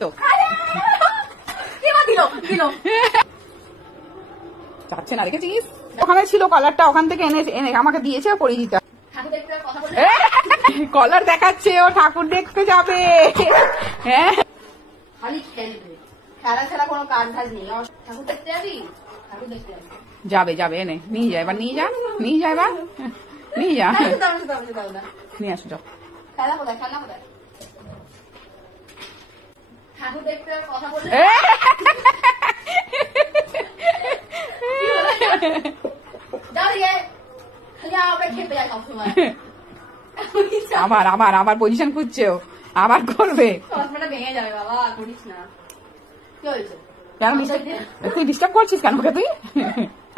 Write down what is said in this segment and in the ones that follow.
তো যাচ্ছে না, দেখেছিস? ওখানে ছিল কলারটা, ওখান থেকে এনে এনে আমাকে দিয়েছে, পরিয়ে দিতে। কলার দেখাচ্ছে, ও ঠাকুর দেখতে যাবে। হ্যাঁ, খালি খেলবে, খেলা ছাড়া কোনো কাজ টাজ নেই। ঠাকুর দেখতে যাবি? ঠাকুর দেখতে যাবি? যাবে যাবে, এনে নিয়ে যায়, এবার নিয়ে যা, নিয়ে যায়, এবার নিয়ে যা, নিয়ে আসো, যাও। খেলা কোথায়? খেলা কোথায়? ঠাকুর দেখতে কথা বললে আবার আবার আবার পজিশন খুঁজছে, ও আবার করবে। ভেঙে যাবে বাবা, করিস না। কি হয়েছে? কেন তুই ডিস্টার্ব করছিস কেন ওকে? তুই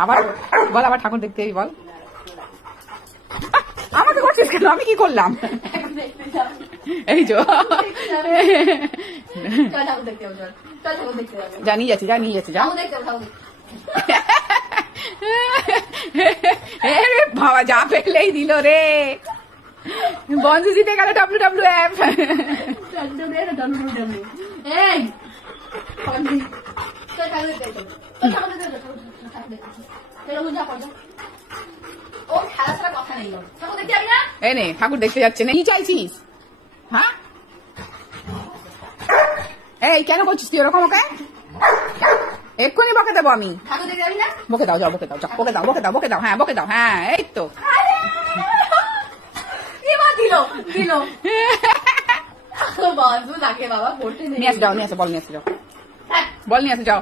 আবার বল, আবার ঠাকুর দেখতে যাবি, বল। আমাকে করছিস কেন? আমি কি করলাম? এই যো, যা নিয়ে যাচ্ছি, যা নিয়ে যাচ্ছি, যা। বাবা যা ফেললেই দিল রে। বঞ্জু জিতে গেল WWF। এনে ঠাকুর দেখতে যাচ্ছে না, কি চাইছিস? হ্যাঁ, এই কেন করছিস তুই ওরকম? ওকে এক্ষুনি বকে দেবো আমি। বকে দাও, যাও, বকে দাও, যাও, বকে দাও, বকে দাও, বকে দাও, হ্যাঁ বকে দাও, হ্যাঁ এই তো। নিয়ে আসো, যাও, নিয়ে আসো, বল নিয়ে আসো, যাও, বল নিয়ে আসো, যাও।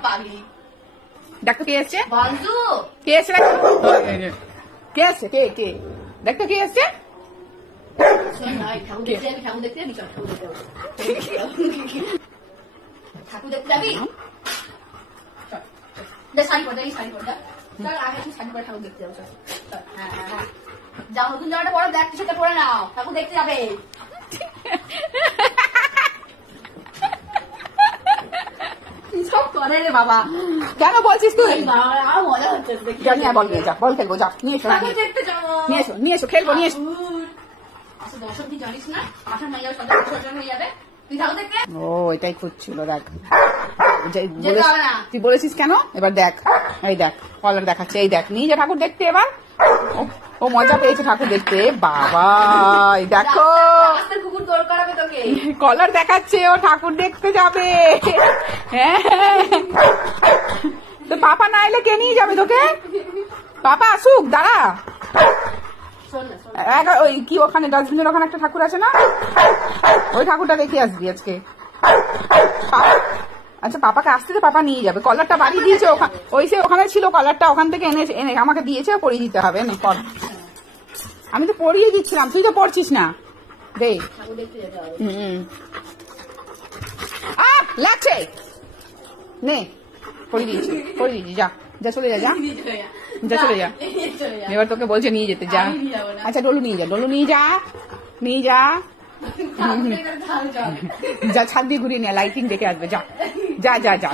দেখো কে এসছে, কে এসছে, কে এসছে, কে কে দেখতো, কে এসছে? ঠাকুর দেখতে যাবি? শাড়ি পরে, শাড়ি পরে আগে শাড়ি পরে ঠাকুর দেখতে যাবো। হ্যাঁ হ্যাঁ, যাও, নতুন জামাটা পরে, ব্যাগ টি-শার্টটা পরে নাও, ঠাকুর দেখতে যাবে। বাবা কেন বলছিস তুই? মজা হচ্ছে, বল নিয়ে যা, বল খেলবো, যা, নিয়ে এসো, নিয়ে এসো, নিয়ে এসো, খেলবো, নিয়ে এসো। আচ্ছা, দর্শক তুই জানিস না, আঠার মাইয়ার সব বিসর্জন হয়ে যাবে, তুই ঠাকুর দেখতে। ও এটাই খুঁজছিল, দেখ তুই বলেছিস কেন? এবার দেখ, এই দেখ কলার দেখাচ্ছে, এই দেখ, নিয়ে যা ঠাকুর দেখতে। এবার ও মজা পেয়েছে ঠাকুর দেখতে। বাবা দেখো, কুকুর দৌড় করাবে তোকে। কলার দেখাচ্ছে, ও ঠাকুর দেখতে যাবে। হ্যাঁ, তো পাপা না এলে কে নিয়ে যাবে তোকে? পাপা আসুক, দাঁড়া। ওই কি ওখানে ডাস্টবিনের ওখানে একটা ঠাকুর আছে না, ওই ঠাকুরটা দেখে আসবি আজকে। আচ্ছা, পাপাকে আসতে দে, পাপা নিয়ে যাবে। কলারটা বাড়ি দিয়েছে, ওই সে ওখানে ছিল কলারটা, ওখান থেকে এনে এনে আমাকে দিয়েছে, পরিয়ে দিতে হবে। নে কর, আমি তো পরিয়ে দিচ্ছিলাম, তুই তো পড়ছিস না। দে, লাগছে, নে পরিয়ে দিয়েছি, পরিয়ে দিয়েছি, যা যা, চলে যা, যা যা, চলে যা। এবার তোকে বলছে নিয়ে যেতে, যা। আচ্ছা ডলু নিয়ে যা, ডলু নিয়ে যা, নিয়ে যা, যা, ছাদ দিয়ে ঘুরিয়ে নিয়ে লাইটিং দেখে আসবে, যা যা যা যা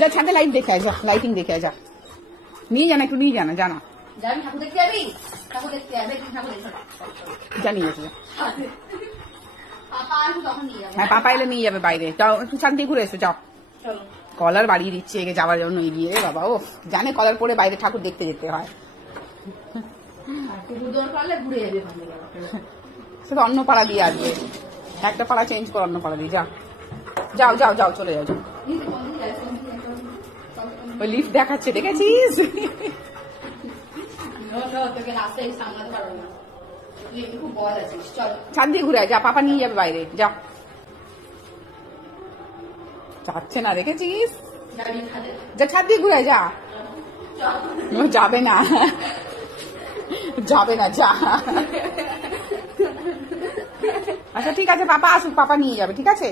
যা, ছাদে লাইট দেখে আয়, যা, লাইটিং দেখে আয়, যা, নিয়ে জানা, একটু নিয়ে জানা, জানা, যা নিয়ে যেতে, হ্যাঁ পাপা এলে নিয়ে যাবে বাইরে। যাও, একটু ছাদ দিয়ে ঘুরে এসো, যাও। কলার বাড়িয়ে দিচ্ছে এগে যাওয়ার জন্য, এগিয়ে বাবা। ও জানে কলার পরে বাইরে ঠাকুর দেখতে যেতে হয়। সেটা অন্য পাড়া দিয়ে আসবে, একটা পাড়া চেঞ্জ কর, অন্য পাড়া দিয়ে, যা, যাও যাও যাও, চলে যাও, যাও। ওই লিফট দেখাচ্ছে, দেখেছিস? ছাদ দিয়ে ঘুরে যা, পাপা নিয়ে যাবে বাইরে, যা। যাচ্ছে না, দেখেছিস? যা, ছাদ দিয়ে ঘুরে যা। যাবে না, যাবে না, যা। আচ্ছা ঠিক আছে, পাপা আসুক, পাপা নিয়ে যাবে, ঠিক আছে।